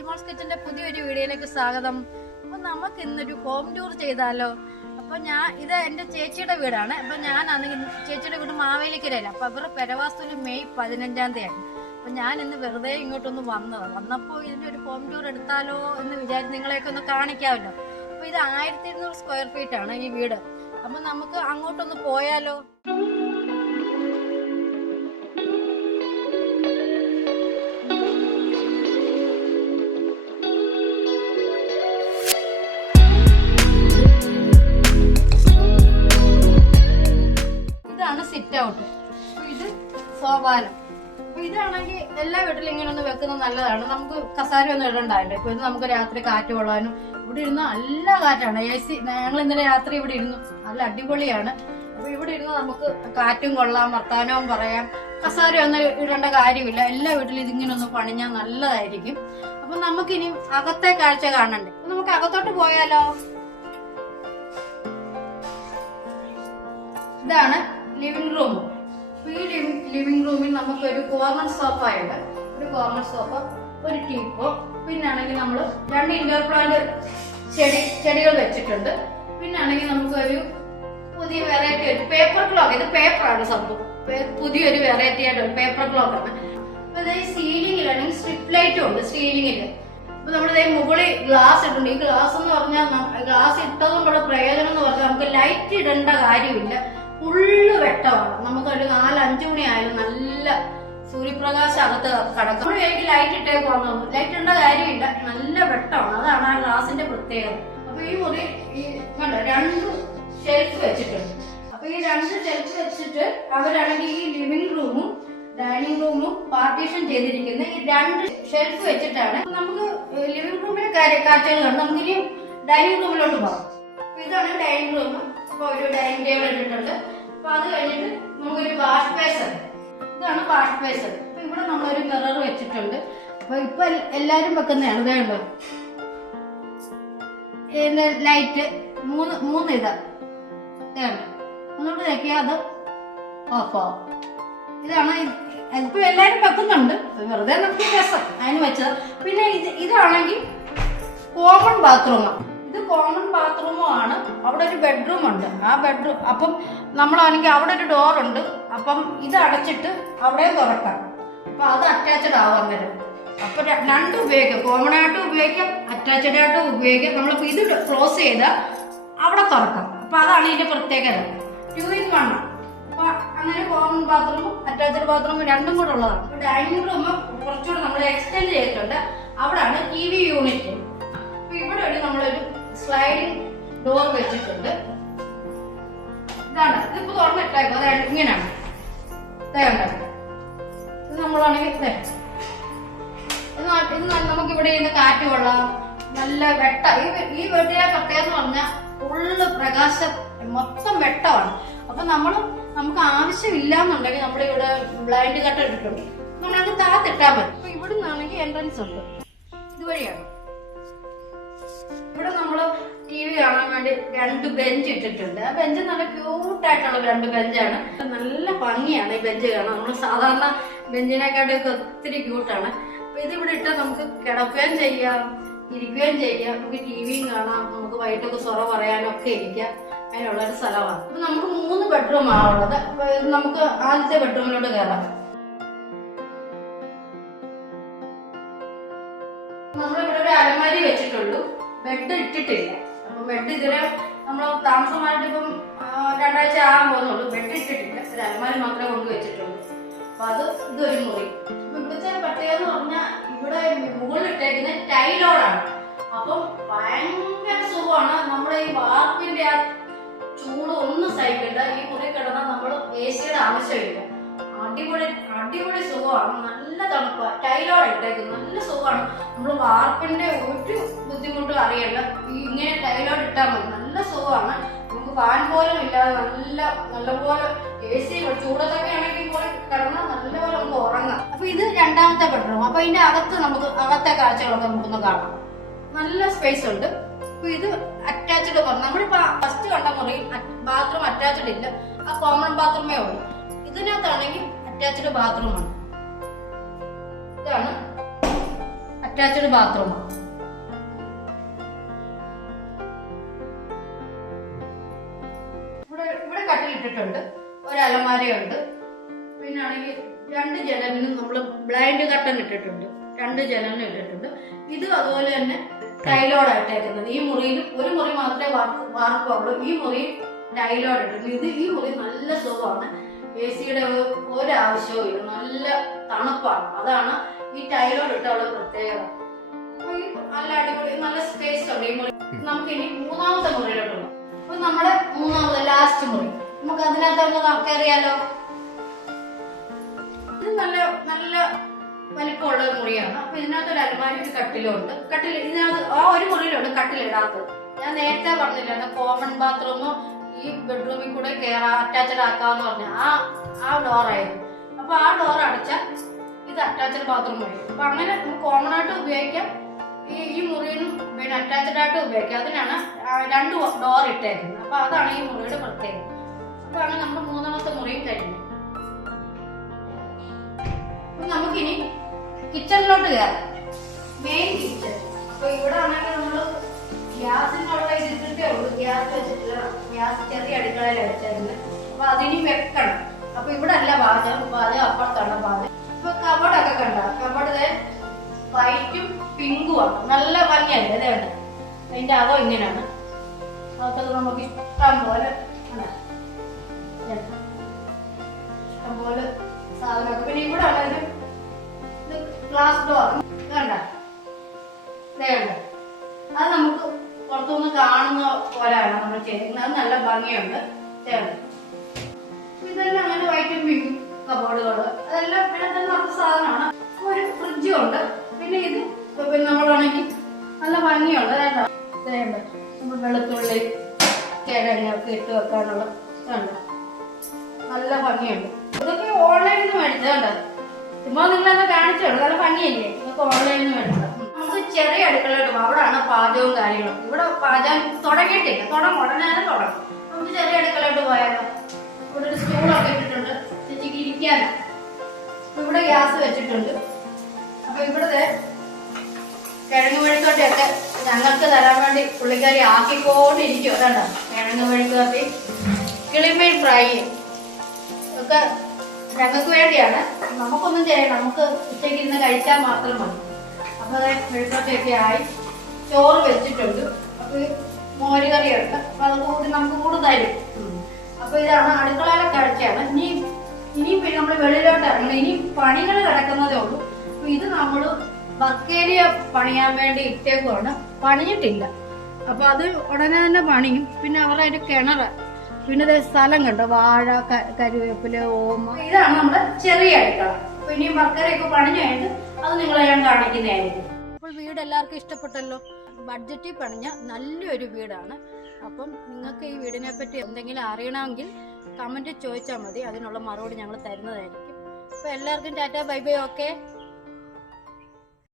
ലിജിമോൾസ് കിച്ചന്റെ പുതിയൊരു വീഡിയോയിലേക്ക് സ്വാഗതം. അപ്പൊ നമുക്ക് ഇന്നൊരു ഹോം ടൂർ ചെയ്താലോ? അപ്പൊ ഇത് എന്റെ ചേച്ചിയുടെ വീടാണ്. അപ്പൊ ഞാനാണെങ്കിൽ ചേച്ചിയുടെ വീട് മാവേലിക്കരയില്ല. അപ്പൊ അവരുടെ പെരവാസ്തുല് മെയ് 15-ാം തീയതി. അപ്പൊ ഞാൻ ഇന്ന് വെറുതെ ഇങ്ങോട്ടൊന്ന് വന്നപ്പോ ഇതിനൊരു ഹോം ടൂർ എടുത്താലോ എന്ന് വിചാരിച്ച് നിങ്ങളെയൊക്കെ ഒന്ന് കാണിക്കാമല്ലോ. അപ്പൊ ഇത് 1200 സ്ക്വയർ ഫീറ്റ് ആണ് ഈ വീട്. അപ്പൊ നമുക്ക് അങ്ങോട്ടൊന്ന് പോയാലോ? Sit out. ഇത് സോപാനം. അപ്പൊ ഇതാണെങ്കിൽ എല്ലാ വീട്ടിലും ഇങ്ങനെ ഒന്ന് വെക്കുന്നത് നല്ലതാണ്. നമുക്ക് കസാര ഒന്നും ഇടണ്ടാവില്ല. ഇപ്പൊ ഇത് നമുക്ക് രാത്രി കാറ്റ് കൊള്ളാനും ഇവിടെ ഇരുന്ന് നല്ല കാറ്റാണ്. AC ഞങ്ങൾ ഇന്നലെ രാത്രി ഇവിടെ ഇരുന്നു, നല്ല അടിപൊളിയാണ്. അപ്പൊ ഇവിടെ ഇരുന്ന് നമുക്ക് കാറ്റും കൊള്ളാം, വർത്താനവും പറയാം. കസാര ഒന്നും ഇടേണ്ട കാര്യമില്ല. എല്ലാ വീട്ടിലും ഇതിങ്ങനെ ഒന്ന് പണിഞ്ഞാൽ നല്ലതായിരിക്കും. അപ്പൊ നമുക്കിനി അകത്തെ കാഴ്ച കാണണ്ടേ? അപ്പൊ നമുക്ക് അകത്തോട്ട് പോയാലോ? ഇതാണ് ലിവിംഗ് റൂം. ഈ ലിവിംഗ് റൂമിൽ നമുക്ക് ഒരു കോർണർ സോഫ ഉണ്ട്. ഒരു കോർണർ സോഫ, ഒരു ടീപ്പോ, പിന്നാണെങ്കിൽ നമ്മൾ 2 ഇൻഡോർ പ്ലാന്റ് ചെടികൾ വെച്ചിട്ടുണ്ട്. പിന്നാണെങ്കിൽ നമുക്കൊരു പുതിയ വെറൈറ്റി ആയിട്ട് പേപ്പർ ക്ലോക്ക്. ഇത് പേപ്പറാണ് സംഭവം. പുതിയൊരു വെറൈറ്റി ആയിട്ട് പേപ്പർ ക്ലോക്ക് ആണ്. അപ്പൊ ഈ സീലിംഗിലാണെങ്കിൽ സ്ട്രിപ്പ് ലൈറ്റും ഉണ്ട് സീലിംഗില്. അപ്പൊ നമ്മുടെ മുകളിൽ ഗ്ലാസ് ഇട്ടുണ്ട്. ഈ ഗ്ലാസ് എന്ന് പറഞ്ഞാൽ ഗ്ലാസ് ഇട്ടതുകൊണ്ടുള്ള പ്രയോജനം എന്ന് പറഞ്ഞാൽ നമുക്ക് ലൈറ്റ് ഇടേണ്ട കാര്യമില്ല. ഫുള്ള് വെട്ടമാണ്. നമുക്കൊരു 4-5 മണി ആയാലും നല്ല സൂര്യപ്രകാശം അകത്ത് കടക്കും. നമ്മൾ എനിക്ക് ലൈറ്റ് ഇട്ടേക്ക് വന്നു, ലൈറ്റ് ഇടേണ്ട കാര്യമില്ല, നല്ല വെട്ടമാണ്. അതാണ് ആ ഗ്ലാസിന്റെ പ്രത്യേകത. അപ്പൊ ഈ മുറി 2 ഷെൽഫ് വെച്ചിട്ടുണ്ട്. അപ്പൊ ഈ 2 ഷെൽഫ് വെച്ചിട്ട് അവരാണെങ്കിൽ ഈ ലിവിംഗ് റൂമും ഡൈനിങ് റൂമും പാർട്ടീഷൻ ചെയ്തിരിക്കുന്ന ഈ 2 ഷെൽഫ് വെച്ചിട്ടാണ്. നമുക്ക് ലിവിംഗ് റൂമിലെ കാഴ്ചകൾ കണ്ട് നമുക്കിനി ഡൈനിങ് റൂമിലോട്ട് പോകാം. അപ്പൊ ഇതാണ് ഡൈനിങ് റൂം. അപ്പൊ ഒരു ഡൈനിങ് ടേബിൾ ഇട്ടിട്ടുണ്ട്. അപ്പൊ അത് കഴിഞ്ഞിട്ട് നമുക്കൊരു വാഷ് ബേസിൻ. ഇതാണ് വാഷ് ബേസിൻ. അപ്പൊ ഇവിടെ നമ്മളൊരു മിറർ വെച്ചിട്ടുണ്ട്. അപ്പൊ ഇപ്പൊ എല്ലാരും വെക്കുന്നതാണ്. ഇതേണ്ടോ ലൈറ്റ് 3 ഇതാ ഒന്നുകൊണ്ട് നോക്കിയാൽ അത് ഓഫ് ആവും. ഇതാണ് ഇപ്പൊ എല്ലാരും വെക്കുന്നുണ്ട്. വെറുതെ നമുക്ക് രസം അതിന് വെച്ചത്. പിന്നെ ഇതാണെങ്കിൽ കോമൺ ബാത്റൂമാണ്. ഇത് കോമൺ ബാത്റൂമും ആണ്. അവിടെ ഒരു ബെഡ്റൂം ഉണ്ട്. ആ ബെഡ്റൂം അപ്പം നമ്മളാണെങ്കിൽ അവിടെ ഒരു ഡോറുണ്ട്. അപ്പം ഇത് അടച്ചിട്ട് അവിടെ തുറക്കാം. അപ്പൊ അത് അറ്റാച്ച്ഡ് ആവാൻ വരും. അപ്പൊ 2 ഉപയോഗിക്കാം. കോമൺ ആയിട്ടും ഉപയോഗിക്കാം, അറ്റാച്ച്ഡ് ആയിട്ടും ഉപയോഗിക്കാം. നമ്മളിപ്പോ ഇത് ക്ലോസ് ചെയ്താൽ അവിടെ തുറക്കാം. അപ്പൊ അതാണ് ഇതിന്റെ പ്രത്യേകത. 2 in 1. അപ്പൊ അങ്ങനെ കോമൺ ബാത്റൂമും അറ്റാച്ച്ഡ് ബാത്റൂമും രണ്ടും കൂടെ ഉള്ളതാണ്. ഡൈനിങ് റൂം കുറച്ചുകൂടെ നമ്മൾ എക്സ്റ്റെൻഡ് ചെയ്തിട്ടുണ്ട്. അവിടാണ് TV യൂണിറ്റ്. അപ്പൊ ഇവിടെ ഒരു നമ്മളൊരു സ്ലൈഡിംഗ് ഡോർ വെച്ചിട്ടുണ്ട്. ഇതാണ് ഇതിപ്പോ തുറന്നിട്ടേക്കും. അതായത് ഇങ്ങനെയാണ്. ഇത് നമ്മളാണെങ്കിൽ ഇത് നമുക്ക് ഇവിടെ ഇരുന്ന് കാറ്റ് കൊള്ളാം, നല്ല വെട്ട. ഈ വീട്ടിലെ പ്രത്യേകത എന്ന് പറഞ്ഞാൽ ഫുള്ള് പ്രകാശം, മൊത്തം വെട്ടമാണ്. അപ്പൊ നമുക്ക് ആവശ്യമില്ല എന്നുണ്ടെങ്കിൽ നമ്മളിവിടെ ബ്ലൈൻഡ് കട്ട് ഇട്ടിട്ടുണ്ട്. നമ്മളത് താത്തിട്ടാൽ മതി. അപ്പൊ ഇവിടെ നിന്നാണെങ്കിൽ എൻട്രൻസ് ഉണ്ട്. ഇതുവഴിയാണ്. ഇവിടെ നമ്മള് TV കാണാൻ വേണ്ടി 2 ബെഞ്ച് ഇട്ടിട്ടുണ്ട്. ആ ബെഞ്ച് നല്ല ക്യൂട്ടായിട്ടുള്ള 2 ബെഞ്ചാണ്. നല്ല ഭംഗിയാണ് ഈ ബെഞ്ച് കാണാൻ. നമ്മൾ സാധാരണ ബെഞ്ചിനെക്കാട്ടൊക്കെ ഒത്തിരി ക്യൂട്ടാണ്. അപ്പൊ ഇതിവിടെ ഇട്ടാൽ നമുക്ക് കിടക്കുകയും ചെയ്യാം, ഇരിക്കുകയും ചെയ്യാം. നമുക്ക് TVയും കാണാം, നമുക്ക് വൈകിട്ടൊക്കെ സൊറ പറയാനൊക്കെ ഇരിക്കാം. അതിനുള്ളൊരു സ്ഥലമാണ്. അപ്പൊ നമുക്ക് 3 ബെഡ്റൂമാണ് ഉള്ളത്. അപ്പൊ നമുക്ക് ആദ്യത്തെ ബെഡ്റൂമിലോട്ട് കയറാം. നമ്മളിവിടെ ഒരു അലമാരി വെച്ചിട്ടുള്ളൂ, ബെഡ് ഇട്ടിട്ടില്ല. അപ്പൊ ബെഡ് ഇതുവരെ നമ്മൾ താമസമായിട്ട് ഇപ്പം 2 ആഴ്ച ആകാൻ പോകുന്നുള്ളൂ. ബെഡ് ഇട്ടിട്ടില്ല, ഒരു അലമാരി മാത്രമേ കൊണ്ടുവച്ചിട്ടുള്ളൂ. അപ്പൊ ഇതൊരു മുറി. അപ്പൊ ഇവിടുത്തെ പ്രത്യേകത എന്ന് പറഞ്ഞാൽ ഇവിടെ മുകളിൽ ഇട്ടേക്കുന്ന ടൈലോടാണ്. അപ്പം ഭയങ്കര സുഖമാണ്. നമ്മുടെ ഈ വാർപ്പിന്റെ ആ ചൂട് ഒന്നും സഹിക്കണ്ട. ഈ മുറി കിടന്നാൽ നമ്മൾ AC-യുടെ ആവശ്യമില്ല. അടിപൊളി സുഖമാണ്. നല്ല തണുപ്പാണ്. ടൈലോട് ഇട്ടേക്കുന്നത് നല്ല സുഖമാണ്. നമ്മൾ വാർപ്പിന്റെ ഒരു ബുദ്ധിമുട്ടും അറിയണ്ട. ഇങ്ങനെ ടൈലോട് ഇട്ടാൽ മതി. നല്ല സുഖമാണ്. നമുക്ക് ഫാൻ പോലും ഇല്ലാതെ നല്ലപോലെ AC ചൂടത്തൊക്കെ ആണെങ്കിൽ പോയി കിടന്നാൽ നല്ലപോലെ നമുക്ക് ഉറങ്ങാം. അപ്പൊ ഇത് 2ാമത്തെ ബെഡ്റൂം. അപ്പൊ ഇതിന്റെ അകത്തെ കാഴ്ചകളൊക്കെ നമുക്കൊന്ന് കാണാം. നല്ല സ്പേസ് ഉണ്ട്. അപ്പൊ ഇത് അറ്റാച്ച്ഡ് പറഞ്ഞു. നമ്മളിപ്പോ ഫസ്റ്റ് കണ്ട മുറി ബാത്റൂം അറ്റാച്ച്ഡ് ഇല്ല, ആ കോമൺ ബാത്റൂമേ ഉള്ളൂ. ഇതിനകത്താണെങ്കിൽ അറ്റാച്ച്ഡ് ബാത്റൂമാണ്. ഇതാണ് അറ്റാച്ച്ഡ് ബാത്റൂം. ഇവിടെ കട്ടിലിട്ടിട്ടുണ്ട്, ഒരു അലമാരയുണ്ട്. പിന്നെ ആണെങ്കിൽ 2 ജനലിനും നമ്മൾ ബ്ലൈൻഡ് കട്ടൻ ഇട്ടിട്ടുണ്ട്, 2 ജനലിനും ഇട്ടിട്ടുണ്ട്. ഇത് അതുപോലെ തന്നെ ടൈലോഡായിട്ടേക്കുന്നത്. ഈ മുറിയിൽ ഒരു മുറി മാത്രമേ വാർപ്പുള്ളൂ, ഈ മുറി ടൈലോഡ് ഇട്ടിട്ടുണ്ട്. ഈ മുറി നല്ല സുഖമാണ്, AC-യുടെ ഒരു ആവശ്യവും ഇല്ല, നല്ല തണുപ്പാണ്. അതാണ് ഈ ടൈലോഡ് ഇട്ടുള്ള പ്രത്യേകത. നല്ല അടിപൊളി, നല്ല സ്പേസ് ഉണ്ട് ഈ മുറി. നമുക്ക് ഇനി 3ാമത്തെ മുറിയിലോട്ട് പോകാം. അപ്പൊ നമ്മുടെ 3ാമത് ലാസ്റ്റ് മുറി, നമുക്ക് അതിനകത്തൊന്ന് കയറിയാലോ. ഇത് നല്ല നല്ല വലിപ്പമുള്ള മുറിയാണ്. അപ്പൊ ഇതിനകത്ത് ഒരു അലമാരി, ഒരു കട്ടിലുണ്ട്. ഇതിനകത്ത് ആ ഒരു മുറിയിലുണ്ട് കട്ടിലിടാത്തത്. ഞാൻ നേരത്തെ പറഞ്ഞില്ല കോമൺ ബാത്റൂമോ ഈ ബെഡ്റൂമിൽ കൂടെ അറ്റാച്ച്ഡ് ആക്കാന്ന് പറഞ്ഞ ആ ഡോറായിരുന്നു. അപ്പൊ ആ ഡോർ അടച്ചാൽ ഇത് അറ്റാച്ച്ഡ് ബാത്റൂം വരും. അപ്പൊ അങ്ങനെ കോമൺ ആയിട്ട് ഉപയോഗിക്കാം, ഈ മുറിയിലും പിന്നെ അറ്റാച്ച്ഡ് ആയിട്ട് ഉപയോഗിക്കാം. അതിനാണ് 2 ഡോർ ഇട്ടേക്കുന്നത്. അപ്പൊ അതാണ് ഈ മുറിയുടെ പ്രത്യേകത. അപ്പൊ അങ്ങനെ നമ്മുടെ 3ാമത്തെ മുറിയും കഴിഞ്ഞു. അപ്പൊ നമുക്കിനി കിച്ചണിലോട്ട് കയറാം, മെയിൻ കിച്ചൺ. അപ്പൊ ഇവിടെ ആണെങ്കിൽ നമ്മള് ഗ്യാസിനുള്ള ഇതിട്ടേ ഉള്ളൂ, ഗ്യാസ് വെച്ചിട്ടില്ല, ഗ്യാസ് ചെറിയ അടുക്കളയിൽ വെച്ചിരുന്നത്. അപ്പൊ അതിനി വെക്കണം. അപ്പൊ ഇവിടെ അല്ല പാചകം അപ്പുറത്താണ് പാചകം. ഇപ്പൊ കബോർഡൊക്കെ കണ്ട, കബോർഡ് വൈറ്റും പിങ്കുമാണ്, നല്ല ഭംഗിയല്ലേ. ഇതേണ്ട അതിന്റെ അകം ഇങ്ങനെയാണ്. അതൊക്കെ നമുക്ക് ഇഷ്ടം പോലെ ഇഷ്ടംപോലെ സാധനമൊക്കെ. പിന്നെ ഇവിടെ ആണെങ്കിലും ഗ്ലാസ് ഡോർ കണ്ട, ഇതേണ്ട അത് നമുക്ക് പുറത്തുനിന്ന് കാണുന്ന പോലെയാണ് നമ്മൾ ചെയ്യുന്നത്. അത് നല്ല ഭംഗിയുണ്ട്. ഇതെല്ലാം അങ്ങനെ വൈറ്റും പിങ്കും കബോർഡുകള്, അതെല്ലാം പിന്നെ തന്നെ നമുക്ക് സാധനമാണ്. ഒരു ഫ്രിഡ്ജും ഉണ്ട്. പിന്നെ ഇത് നമ്മളാണെങ്കിൽ നല്ല ഭംഗിയുണ്ട്. നമ്മൾ വെളുത്തുള്ളി കിഴങ്ങൊക്കെ ഇട്ട് വെക്കാനുള്ള ഇതുണ്ട്, നല്ല ഭംഗിയുണ്ട്. ഇതൊക്കെ ഓൺലൈനിൽ നിന്ന് മേടിച്ചതുണ്ട്. ചുമ്മാ നിങ്ങളെന്നെ കാണിച്ചോളൂ, നല്ല ഭംഗിയല്ലേ. ഇതൊക്കെ ഓൺലൈനിൽ നിന്ന് മേടിച്ചത്. നമുക്ക് ചെറിയ അടുക്കളയിട്ട് പോകും, അവിടെയാണ് പാചകവും കാര്യങ്ങളും. ഇവിടെ പാചകം തുടങ്ങിയിട്ടില്ല, ഉടനെ തുടങ്ങും. നമുക്ക് ചെറിയ അടുക്കളയിട്ട് പോയാലോ. ഇവിടെ ഒരു സ്റ്റൂളൊക്കെ ഇട്ടിട്ടുണ്ട് ചേച്ചിക്ക് ഇരിക്കാനും. ഇവിടെ ഗ്യാസ് വെച്ചിട്ടുണ്ട്. അപ്പൊ ഇവിടുത്തെ കിഴങ്ങ് മെഴുക്കുവരട്ടിയൊക്കെ ഞങ്ങൾക്ക് തരാൻ വേണ്ടി പുള്ളിക്കാരി ആക്കിക്കൊണ്ടിരിക്കും. അതുകൊണ്ടോ കിഴങ്ങ് മെഴുക്കുവരട്ടി, കിളിമീൻ ഫ്രൈ ഒക്കെ ഞങ്ങൾക്ക് വേണ്ടിയാണ്. നമുക്കൊന്നും ചെയ്യണം, നമുക്ക് ഉച്ചയ്ക്ക് ഇരുന്ന് കഴിച്ചാൽ മാത്രം മതി. അപ്പൊ മെഴുക്കുവരട്ടിയൊക്കെ ആയി, ചോറ് വെച്ചിട്ടുണ്ട്. അപ്പൊ മോരുകറിയുണ്ട്, അപ്പൊ അത് കൂടി നമുക്ക് കൂടുതലും. അപ്പൊ ഇതാണ് അടുക്കളയിലെ കാഴ്ചയാണ്. ഇനി നമ്മൾ വെളിയിലോട്ട് ഇറങ്ങണം. ഇനി പണികൾ കിടക്കുന്നതേ ഉള്ളൂ. അപ്പൊ ഇത് നമ്മൾ വർക്ക് ഏരിയ പണിയാൻ വേണ്ടി ഇട്ടേക്കുവാണ്, പണിഞ്ഞിട്ടില്ല. അപ്പൊ അത് ഉടനെ തന്നെ പണിയും. പിന്നെ അവരുടെ ഒരു കിണറ്, പിന്നെ സ്ഥലം കണ്ടോ, വാഴ, കരിവേപ്പില, ഓമ. ഇതാണ് നമ്മുടെ ചെറിയ അടുക്കള. അപ്പൊ ഇനിയും വർക്കരയൊക്കെ പണിഞ്ഞു കഴിഞ്ഞിട്ട് അത് നിങ്ങളെ ഞാൻ കാണിക്കുന്നതായിരിക്കും. അപ്പോൾ വീട് എല്ലാവർക്കും ഇഷ്ടപ്പെട്ടല്ലോ. ബഡ്ജറ്റിൽ പണിഞ്ഞ നല്ലൊരു വീടാണ്. അപ്പം നിങ്ങൾക്ക് ഈ വീടിനെ പറ്റി എന്തെങ്കിലും അറിയണമെങ്കിൽ കമന്റ് ചോദിച്ചാൽ മതി, അതിനുള്ള മറുപടി ഞങ്ങൾ തരുന്നതായിരിക്കും. അപ്പൊ എല്ലാവർക്കും ടാറ്റ, ബൈ ബൈ, ഓക്കെ.